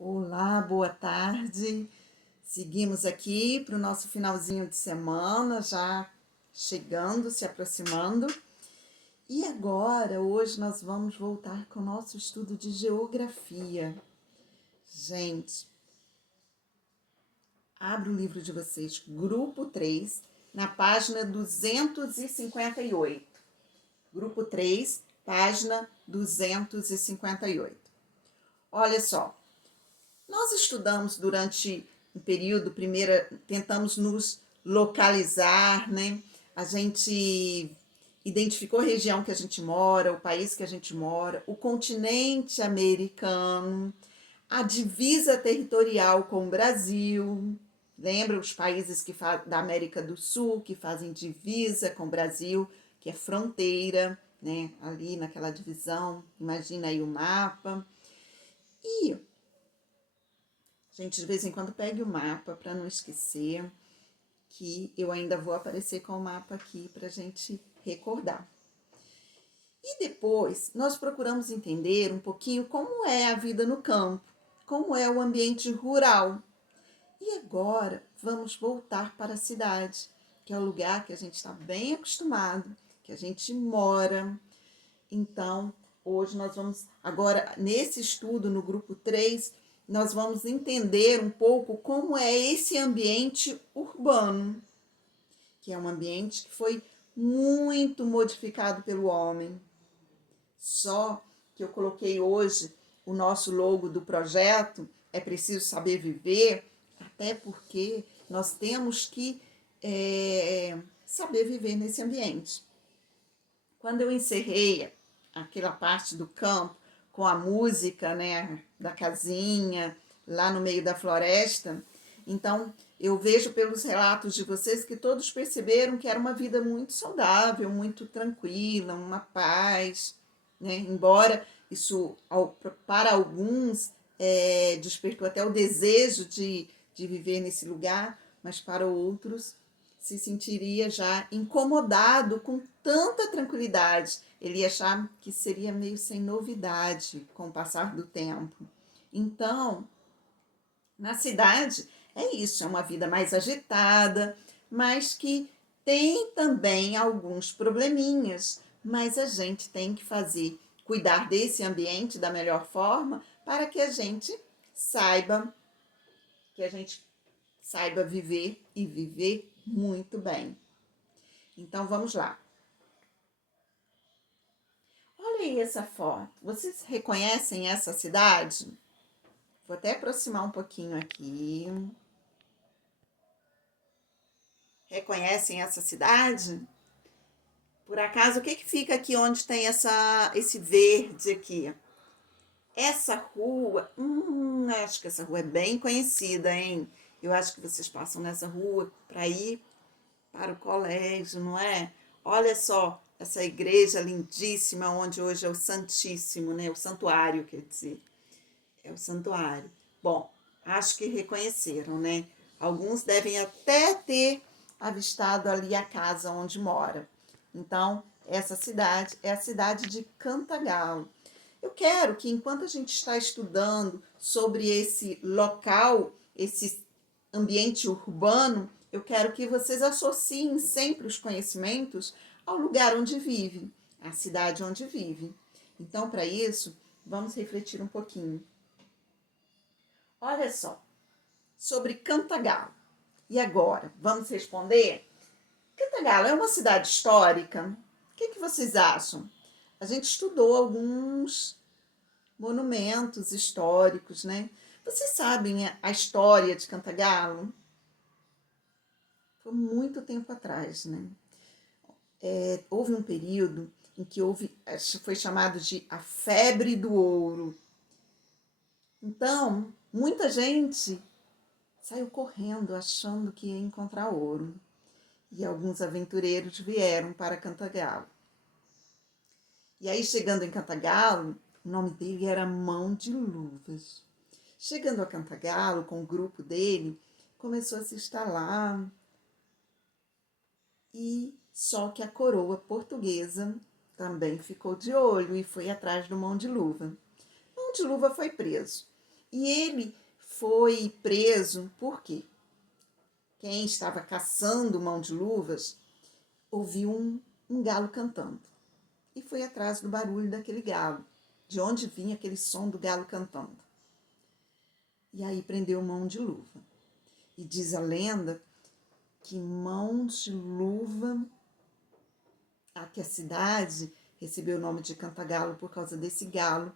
Olá, boa tarde. Seguimos aqui para o nosso finalzinho de semana, já chegando, se aproximando. E agora, hoje, nós vamos voltar com o nosso estudo de geografia. Gente, abre o livro de vocês, grupo 3, na página 258. Grupo 3, página 258. Olha só. Nós estudamos durante um período, primeiro tentamos nos localizar, né? A gente identificou a região que a gente mora, o país que a gente mora, o continente americano, a divisa territorial com o Brasil. Lembra os países da América do Sul que fazem divisa com o Brasil, que é fronteira, né? Ali naquela divisão, imagina aí o mapa. E gente, de vez em quando pegue o mapa para não esquecer que eu ainda vou aparecer com o mapa aqui para a gente recordar. E depois nós procuramos entender um pouquinho como é a vida no campo, como é o ambiente rural. E agora vamos voltar para a cidade, que é o lugar que a gente está bem acostumado, que a gente mora. Então, hoje nós vamos, agora nesse estudo no grupo 3, nós vamos entender um pouco como é esse ambiente urbano, que é um ambiente que foi muito modificado pelo homem. Só que eu coloquei hoje o nosso logo do projeto, é preciso saber viver, até porque nós temos que saber viver nesse ambiente. Quando eu encerrei aquela parte do campo com a música, né, da casinha, lá no meio da floresta, então eu vejo pelos relatos de vocês que todos perceberam que era uma vida muito saudável, muito tranquila, uma paz, né? Embora isso para alguns despertou até o desejo de viver nesse lugar, mas para outros se sentiria já incomodado com tanta tranquilidade. Ele ia achar que seria meio sem novidade com o passar do tempo. Então, na cidade, é isso, é uma vida mais agitada, mas que tem também alguns probleminhas, mas a gente tem que cuidar desse ambiente da melhor forma para que a gente saiba viver e viver muito bem. Então vamos lá. Olha aí essa foto. Vocês reconhecem essa cidade? Vou até aproximar um pouquinho aqui. Reconhecem essa cidade? Por acaso, o que fica aqui onde tem esse verde aqui? Essa rua, acho que essa rua é bem conhecida, hein? Eu acho que vocês passam nessa rua para ir para o colégio, não é? Olha só essa igreja lindíssima, onde hoje é o Santíssimo, né? O santuário, quer dizer. É o santuário. Bom, acho que reconheceram, né? Alguns devem até ter avistado ali a casa onde mora. Então, essa cidade é a cidade de Cantagalo. Eu quero que, enquanto a gente está estudando sobre esse local, esse ambiente urbano, eu quero que vocês associem sempre os conhecimentos ao lugar onde vive, à cidade onde vive. Então, para isso, vamos refletir um pouquinho. Olha só, sobre Cantagalo. E agora, vamos responder? Cantagalo é uma cidade histórica? O que vocês acham? A gente estudou alguns monumentos históricos, né? Vocês sabem a história de Cantagalo? Foi muito tempo atrás, né? Houve um período em que foi chamado de a febre do ouro. Então, muita gente saiu correndo achando que ia encontrar ouro. E alguns aventureiros vieram para Cantagalo. E aí, chegando em Cantagalo, o nome dele era Mão de Luvas. Chegando a Cantagalo, com o grupo dele, começou a se instalar. E só que a coroa portuguesa também ficou de olho e foi atrás do Mão de Luva. Mão de Luva foi preso. E ele foi preso por quê? Quem estava caçando Mão de Luvas ouviu um galo cantando e foi atrás do barulho daquele galo, de onde vinha aquele som do galo cantando. E aí prendeu Mão de Luva. E diz a lenda que Mão de Luva, que a cidade recebeu o nome de Cantagalo por causa desse galo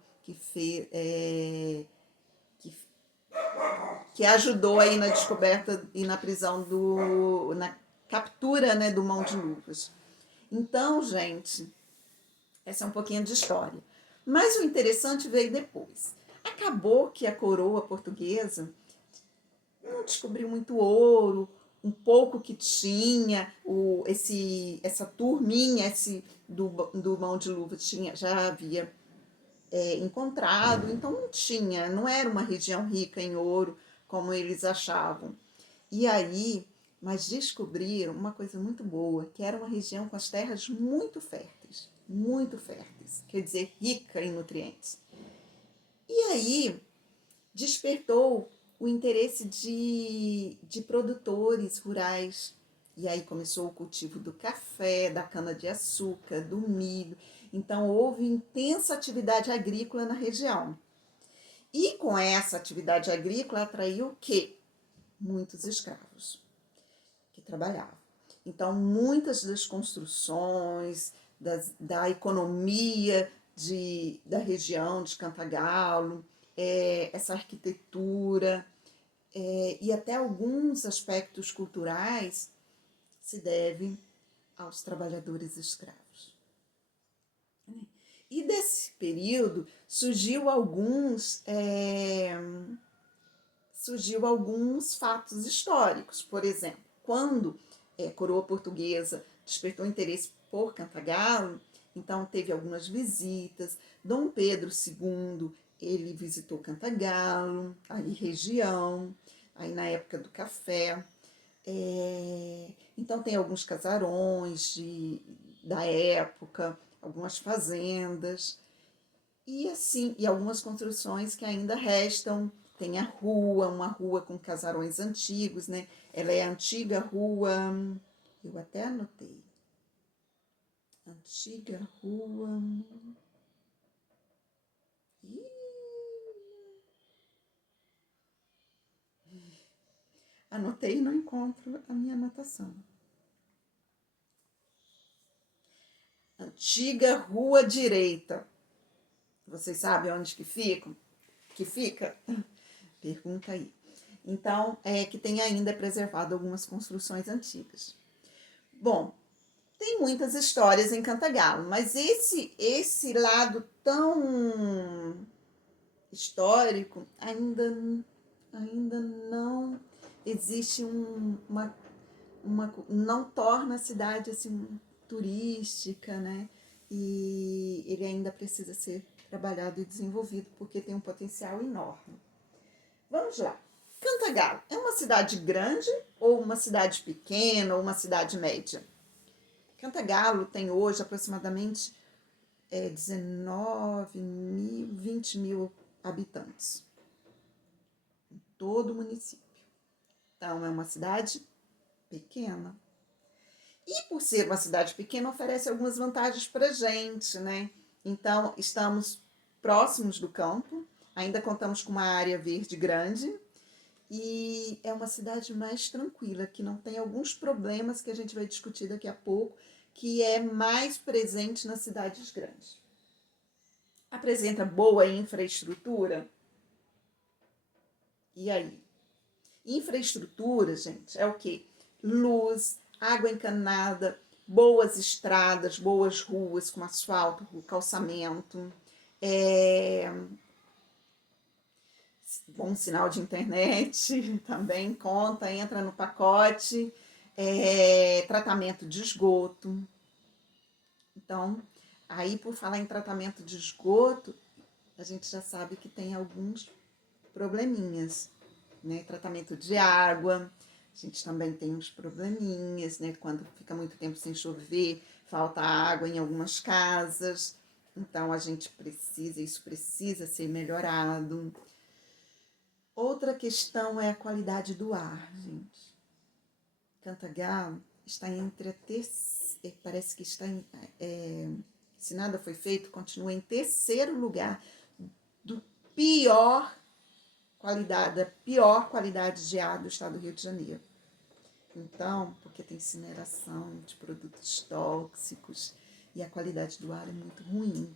que ajudou aí na descoberta e na prisão na captura, né, do Mão de Luvas. Então, gente, essa é um pouquinho de história. Mas o interessante veio depois. Acabou que a coroa portuguesa não descobriu muito ouro, um pouco que tinha, essa turminha do Mão de Luva já havia encontrado, então não era uma região rica em ouro como eles achavam. E aí, mas descobriram uma coisa muito boa, que era uma região com as terras muito férteis, quer dizer, rica em nutrientes. E aí despertou o interesse de produtores rurais. E aí começou o cultivo do café, da cana-de-açúcar, do milho. Então houve intensa atividade agrícola na região. E com essa atividade agrícola atraiu o quê? Muitos escravos que trabalhavam. Então muitas das construções, da economia da região de Cantagalo, essa arquitetura e até alguns aspectos culturais se devem aos trabalhadores escravos. E desse período surgiu alguns fatos históricos. Por exemplo, quando a coroa portuguesa despertou interesse por Cantagalo, então teve algumas visitas. Dom Pedro II, ele visitou Cantagalo, ali região, aí na época do café. Então tem alguns casarões da época, algumas fazendas e assim, e algumas construções que ainda restam. Tem uma rua com casarões antigos, né? Ela é a antiga rua, eu até anotei. Antiga rua. Anotei e não encontro a minha anotação. Antiga Rua Direita. Vocês sabem onde que fica? Pergunta aí. Então, que tem ainda preservado algumas construções antigas. Bom, tem muitas histórias em Cantagalo, mas esse lado tão histórico ainda não existe não torna a cidade assim turística, né? E ele ainda precisa ser trabalhado e desenvolvido porque tem um potencial enorme. Vamos lá. Cantagalo é uma cidade grande ou uma cidade pequena ou uma cidade média? Cantagalo tem hoje aproximadamente 19 mil, 20 mil habitantes em todo o município. Então, é uma cidade pequena. E por ser uma cidade pequena, oferece algumas vantagens para a gente, né? Então, estamos próximos do campo, ainda contamos com uma área verde grande e é uma cidade mais tranquila, que não tem alguns problemas que a gente vai discutir daqui a pouco, que é mais presente nas cidades grandes. Apresenta boa infraestrutura? E aí? Infraestrutura, gente, é o quê? Luz, água encanada, boas estradas, boas ruas com asfalto, calçamento, bom sinal de internet também conta, entra no pacote, tratamento de esgoto. Então, aí por falar em tratamento de esgoto, a gente já sabe que tem alguns probleminhas, né? Tratamento de água, a gente também tem uns probleminhas, né? Quando fica muito tempo sem chover, falta água em algumas casas, então isso precisa ser melhorado. outra questão é a qualidade do ar, gente. Cantagalo está entre a parece que está em, se nada foi feito, continua em terceiro lugar do da pior qualidade de ar do estado do Rio de Janeiro. Então, porque tem incineração de produtos tóxicos e a qualidade do ar é muito ruim.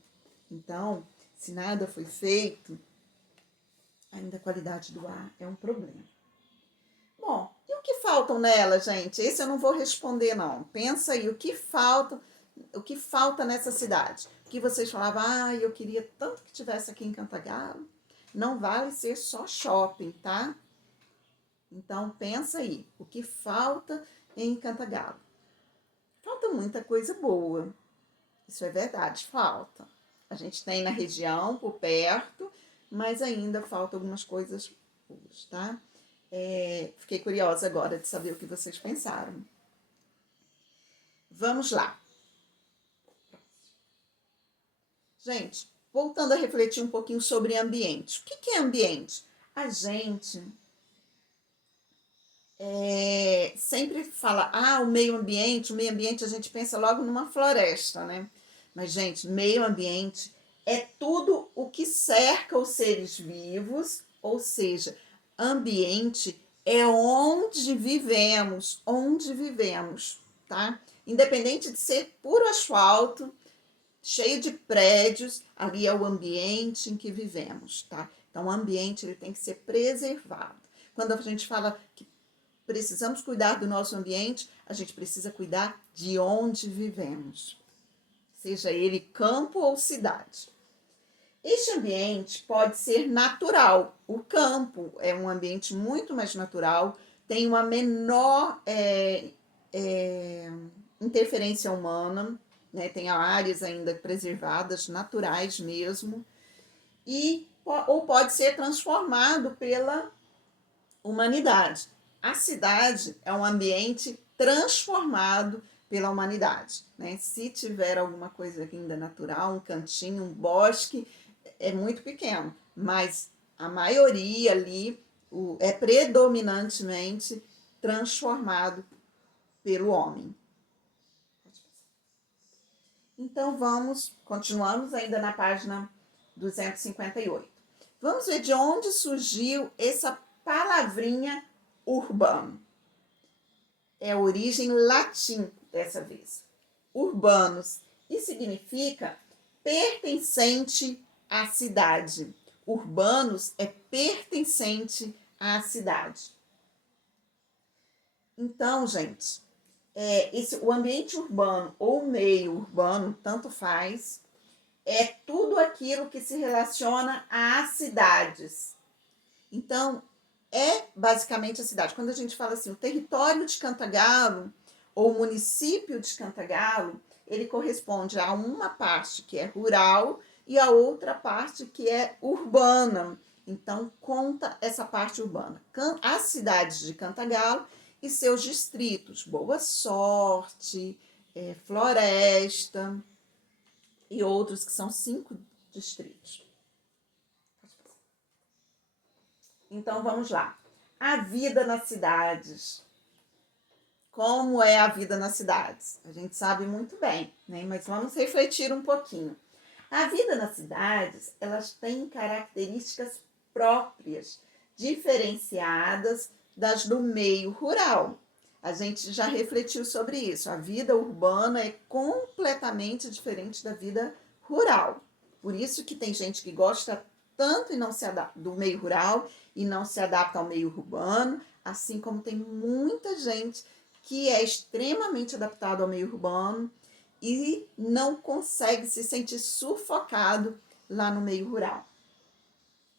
Então, se nada foi feito, ainda a qualidade do ar é um problema. Bom, e o que faltam nela, gente? Esse eu não vou responder, não. Pensa aí, o que falta nessa cidade? Que vocês falavam, eu queria tanto que tivesse aqui em Cantagalo. Não vale ser só shopping, tá? Então, pensa aí, o que falta em Cantagalo? Falta muita coisa boa. Isso é verdade, falta. A gente tem na região, por perto, mas ainda falta algumas coisas boas, tá? Fiquei curiosa agora de saber o que vocês pensaram. Vamos lá. Gente, voltando a refletir um pouquinho sobre ambiente. O que é ambiente? A gente sempre fala, o meio ambiente a gente pensa logo numa floresta, né? Mas, gente, meio ambiente é tudo o que cerca os seres vivos, ou seja, ambiente é onde vivemos, tá? Independente de ser puro asfalto, cheio de prédios, ali é o ambiente em que vivemos, tá? Então, o ambiente ele tem que ser preservado. Quando a gente fala que precisamos cuidar do nosso ambiente, a gente precisa cuidar de onde vivemos, seja ele campo ou cidade. Este ambiente pode ser natural. O campo é um ambiente muito mais natural, tem uma menor interferência humana, né? Tem áreas ainda preservadas, naturais mesmo, ou pode ser transformado pela humanidade. A cidade é um ambiente transformado pela humanidade, né? Se tiver alguma coisa ainda natural, um cantinho, um bosque, é muito pequeno, mas a maioria ali é predominantemente transformado pelo homem. Então continuamos ainda na página 258. Vamos ver de onde surgiu essa palavrinha urbano. É a origem latim dessa vez. Urbanos. E significa pertencente à cidade. Urbanos é pertencente à cidade. Então, gente, o ambiente urbano ou meio urbano, tanto faz, é tudo aquilo que se relaciona às cidades. Então, é basicamente a cidade. Quando a gente fala assim, o território de Cantagalo ou o município de Cantagalo, ele corresponde a uma parte que é rural e a outra parte que é urbana. Então, conta essa parte urbana. As cidades de Cantagalo e seus distritos, Boa Sorte, Floresta e outros que são 5 distritos. Então, vamos lá. A vida nas cidades. Como é a vida nas cidades? A gente sabe muito bem, né? Mas vamos refletir um pouquinho. A vida nas cidades, elas têm características próprias, diferenciadas das do meio rural. A gente já refletiu sobre isso. A vida urbana é completamente diferente da vida rural. Por isso que tem gente que gosta tanto e não se adapta do meio rural e não se adapta ao meio urbano, assim como tem muita gente que é extremamente adaptada ao meio urbano e não consegue se sentir sufocado lá no meio rural.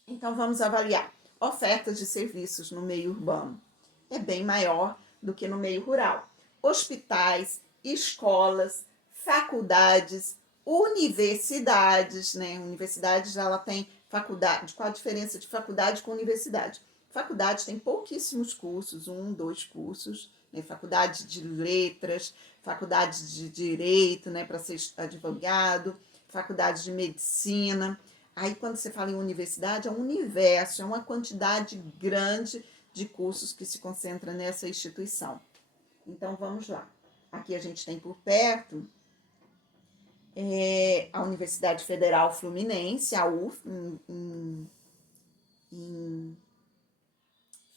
Então, vamos avaliar. Ofertas de serviços no meio urbano é bem maior do que no meio rural. Hospitais, escolas, faculdades, universidades, né? Universidades, ela tem faculdade. Qual a diferença de faculdade com universidade? Faculdade tem pouquíssimos cursos, 1, 2 cursos, né? Faculdade de letras, faculdade de direito, né? Para ser advogado, faculdade de medicina. Aí, quando você fala em universidade, é um universo, é uma quantidade grande de cursos que se concentra nessa instituição. Então, vamos lá. Aqui a gente tem por perto a Universidade Federal Fluminense, a UF, em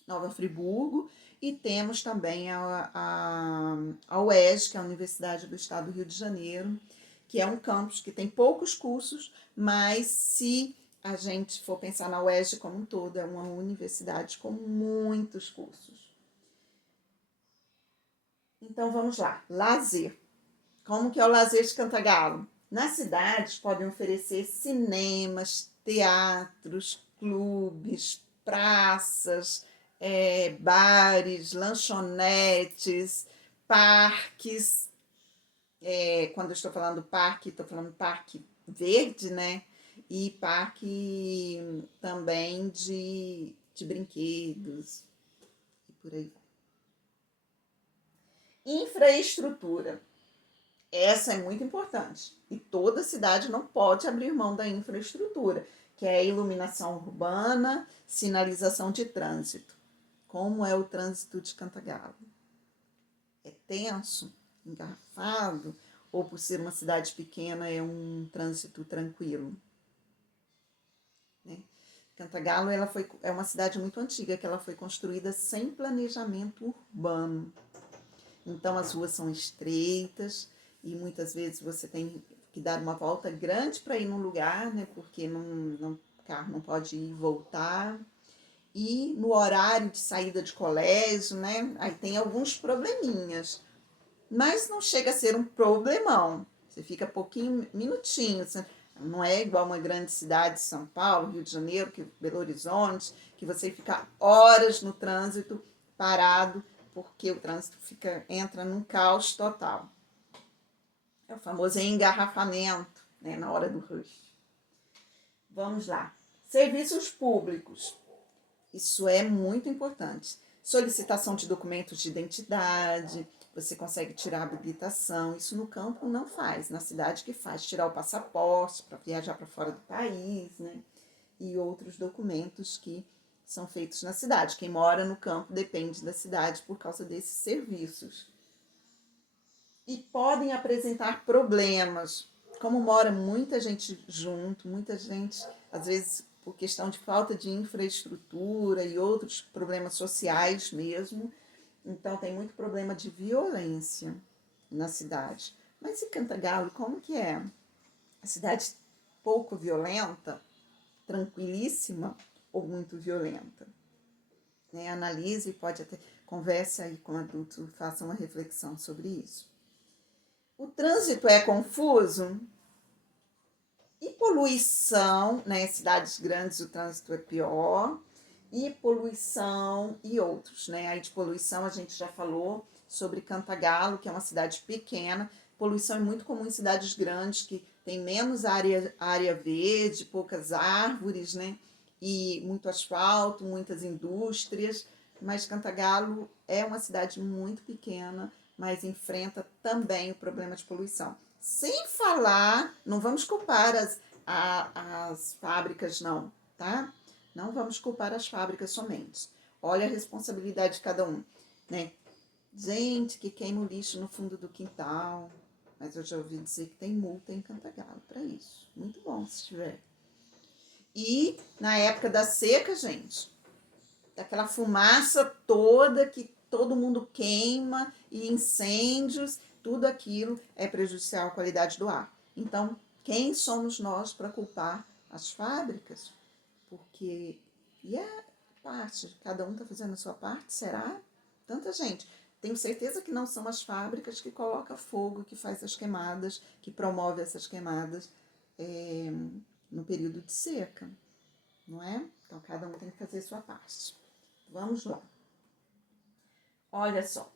Nova Friburgo, e temos também a UERJ, que é a Universidade do Estado do Rio de Janeiro, que é um campus que tem poucos cursos, mas se a gente for pensar na UERJ como um todo, é uma universidade com muitos cursos. Então vamos lá, lazer. Como que é o lazer de Cantagalo? Nas cidades podem oferecer cinemas, teatros, clubes, praças, bares, lanchonetes, parques. Quando eu estou falando parque, estou falando parque verde, né? E parque também de brinquedos e por aí vai. Infraestrutura. Essa é muito importante. E toda cidade não pode abrir mão da infraestrutura, que é a iluminação urbana, sinalização de trânsito. Como é o trânsito de Cantagalo? É tenso, engarrafado, ou por ser uma cidade pequena é um trânsito tranquilo? Né? Cantagalo é uma cidade muito antiga, que ela foi construída sem planejamento urbano. Então as ruas são estreitas e muitas vezes você tem que dar uma volta grande para ir num lugar, né? Porque o carro não pode ir e voltar. E no horário de saída de colégio, né? Aí tem alguns probleminhas. Mas não chega a ser um problemão. Você fica pouquinho, minutinhos. Não é igual uma grande cidade, São Paulo, Rio de Janeiro, Belo Horizonte, que você fica horas no trânsito parado, porque o trânsito entra num caos total. É o famoso engarrafamento, né, na hora do rush. Vamos lá. Serviços públicos. Isso é muito importante. Solicitação de documentos de identidade, você consegue tirar a habilitação. Isso no campo não faz, na cidade que faz. Tirar o passaporte para viajar para fora do país, né? E outros documentos que são feitos na cidade. Quem mora no campo depende da cidade por causa desses serviços. E podem apresentar problemas, como mora muita gente junto, muita gente, às vezes por questão de falta de infraestrutura e outros problemas sociais mesmo. Então tem muito problema de violência na cidade. Mas e Cantagalo, como que é? A cidade pouco violenta, tranquilíssima ou muito violenta? Né? Analise e pode até converse aí com o adulto, faça uma reflexão sobre isso. O trânsito é confuso? E poluição, né? Cidades grandes o trânsito é pior. E poluição e outros, né? Aí de poluição a gente já falou sobre Cantagalo, que é uma cidade pequena. Poluição é muito comum em cidades grandes, que tem menos área verde, poucas árvores, né? E muito asfalto, muitas indústrias. Mas Cantagalo é uma cidade muito pequena, mas enfrenta também o problema de poluição. Sem falar, não vamos culpar as fábricas, não, tá? Não vamos culpar as fábricas somente. Olha a responsabilidade de cada um, né? Gente que queima o lixo no fundo do quintal, mas eu já ouvi dizer que tem multa em Cantagalo para isso. Muito bom se tiver. E na época da seca, gente, daquela fumaça toda que todo mundo queima e incêndios, tudo aquilo é prejudicial à qualidade do ar. Então, quem somos nós para culpar as fábricas? Porque, e a parte? Cada um está fazendo a sua parte? Será? Tanta gente. Tenho certeza que não são as fábricas que colocam fogo, que faz as queimadas, que promove essas queimadas no período de seca, não é? Então, cada um tem que fazer a sua parte. Vamos lá. Olha só,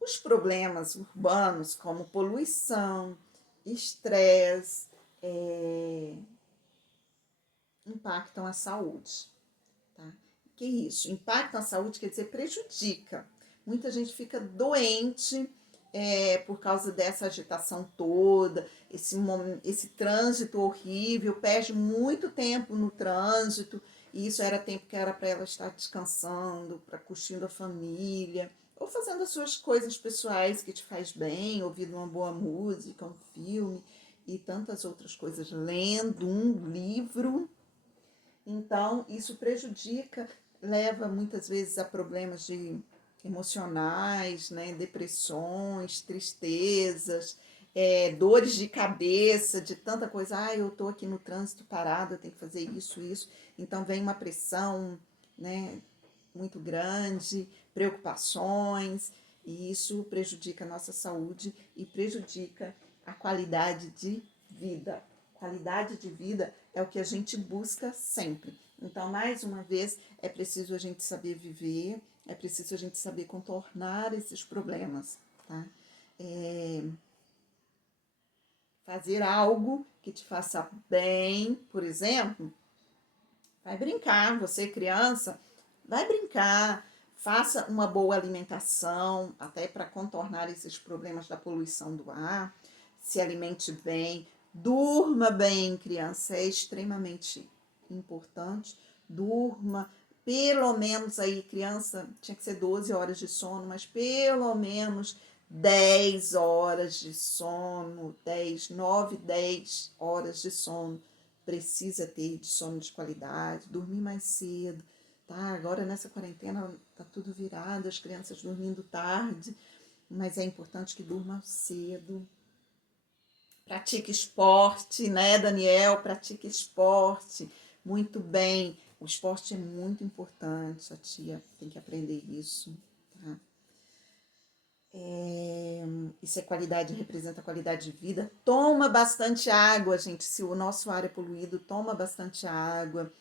os problemas urbanos como poluição, estresse, impactam a saúde. Tá? Que isso? Impactam a saúde quer dizer prejudica. Muita gente fica doente por causa dessa agitação toda, esse trânsito horrível, perde muito tempo no trânsito, e isso era tempo que era para ela estar descansando, para curtindo a família, ou fazendo as suas coisas pessoais que te faz bem, ouvindo uma boa música, um filme e tantas outras coisas, lendo um livro. Então, isso prejudica, leva muitas vezes a problemas emocionais, né? Depressões, tristezas, dores de cabeça, de tanta coisa. Eu estou aqui no trânsito parado, eu tenho que fazer isso, isso. Então, vem uma pressão, né? Muito grande, preocupações, e isso prejudica a nossa saúde e prejudica a qualidade de vida. Qualidade de vida é o que a gente busca sempre. Então, mais uma vez, é preciso a gente saber viver, é preciso a gente saber contornar esses problemas, tá? Fazer algo que te faça bem, por exemplo, vai brincar, você criança, vai brincar, faça uma boa alimentação, até para contornar esses problemas da poluição do ar, se alimente bem, durma bem, criança, é extremamente importante, durma, pelo menos aí, criança, tinha que ser 12 horas de sono, mas pelo menos 10 horas de sono, 10 horas de sono, precisa ter de sono de qualidade, dormir mais cedo, tá? Agora nessa quarentena tá tudo virado, as crianças dormindo tarde, mas é importante que durma cedo. Pratique esporte, né, Daniel? Pratique esporte. Muito bem. O esporte é muito importante, a tia tem que aprender isso, tá? Isso é qualidade, representa qualidade de vida. Toma bastante água, gente. Se o nosso ar é poluído, toma bastante água.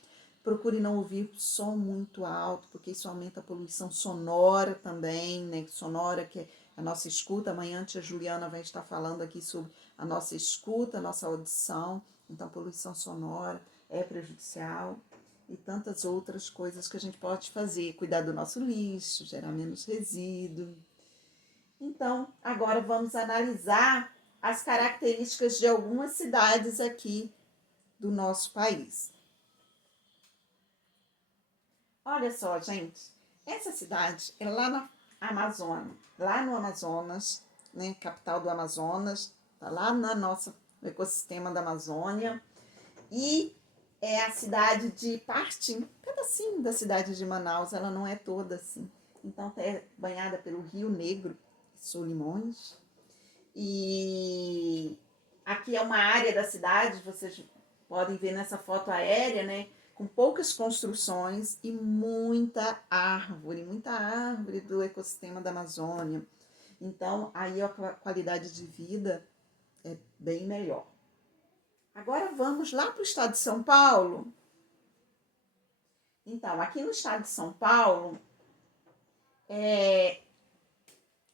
Procure não ouvir som muito alto, porque isso aumenta a poluição sonora também, né? Sonora, que é a nossa escuta. Amanhã a tia Juliana vai estar falando aqui sobre a nossa escuta, a nossa audição. Então, poluição sonora é prejudicial. E tantas outras coisas que a gente pode fazer. Cuidar do nosso lixo, gerar menos resíduo. Então, agora vamos analisar as características de algumas cidades aqui do nosso país. Olha só, gente, essa cidade é lá na Amazônia, lá no Amazonas, né, capital do Amazonas, tá lá no ecossistema da Amazônia, e é a cidade de parte, um pedacinho da cidade de Manaus, ela não é toda assim. Então, é banhada pelo Rio Negro, Solimões, e aqui é uma área da cidade, vocês podem ver nessa foto aérea, né? Com poucas construções e muita árvore do ecossistema da Amazônia. Então, aí a qualidade de vida é bem melhor. Agora vamos lá para o estado de São Paulo. Então, aqui no estado de São Paulo,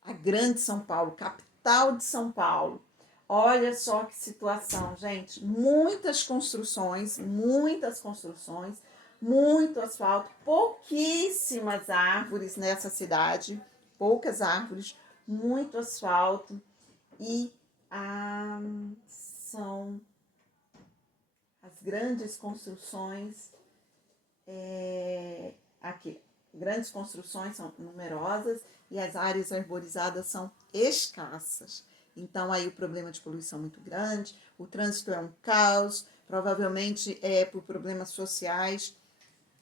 a grande São Paulo, capital de São Paulo. Olha só que situação, gente. Muitas construções, muito asfalto, pouquíssimas árvores nessa cidade, poucas árvores, muito asfalto e são as grandes construções aqui. Grandes construções são numerosas e as áreas arborizadas são escassas. Então, aí o problema de poluição é muito grande, o trânsito é um caos, provavelmente é por problemas sociais,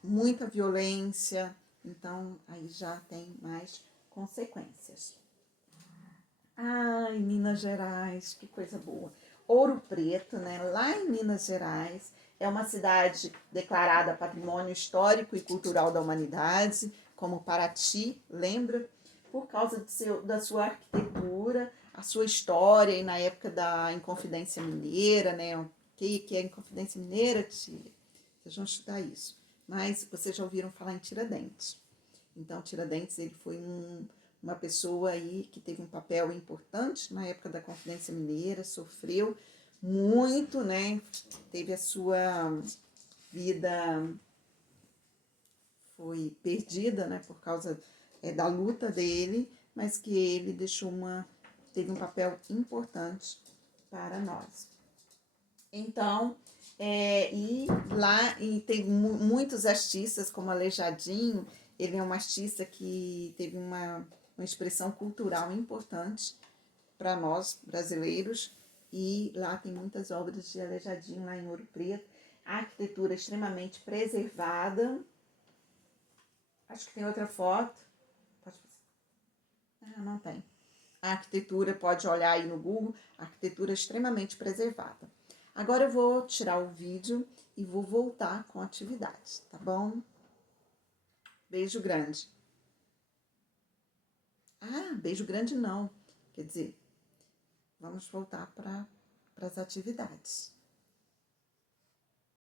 muita violência, então aí já tem mais consequências. Ai, Minas Gerais, que coisa boa. Ouro Preto, né? Lá em Minas Gerais, é uma cidade declarada Patrimônio Histórico e Cultural da Humanidade, como Paraty, lembra? Por causa da sua arquitetura, a sua história, e na época da Inconfidência Mineira, né? O que é Inconfidência Mineira, tia? Vocês vão estudar isso. Mas vocês já ouviram falar em Tiradentes. Então, Tiradentes, ele foi uma pessoa aí que teve um papel importante na época da Confidência Mineira, sofreu muito, né? Teve a sua vida foi perdida, né? Por causa da luta dele, mas que ele deixou uma teve um papel importante para nós. Então, e tem muitos artistas, como Aleijadinho, ele é um artista que teve uma expressão cultural importante para nós brasileiros, e lá tem muitas obras de Aleijadinho, lá em Ouro Preto. A arquitetura é extremamente preservada. Acho que tem outra foto. Pode passar. Ah, não tem. A arquitetura, pode olhar aí no Google, a arquitetura é extremamente preservada. Agora eu vou tirar o vídeo e vou voltar com a atividade, tá bom? Beijo grande. Ah, beijo grande não. Quer dizer, vamos voltar para as atividades.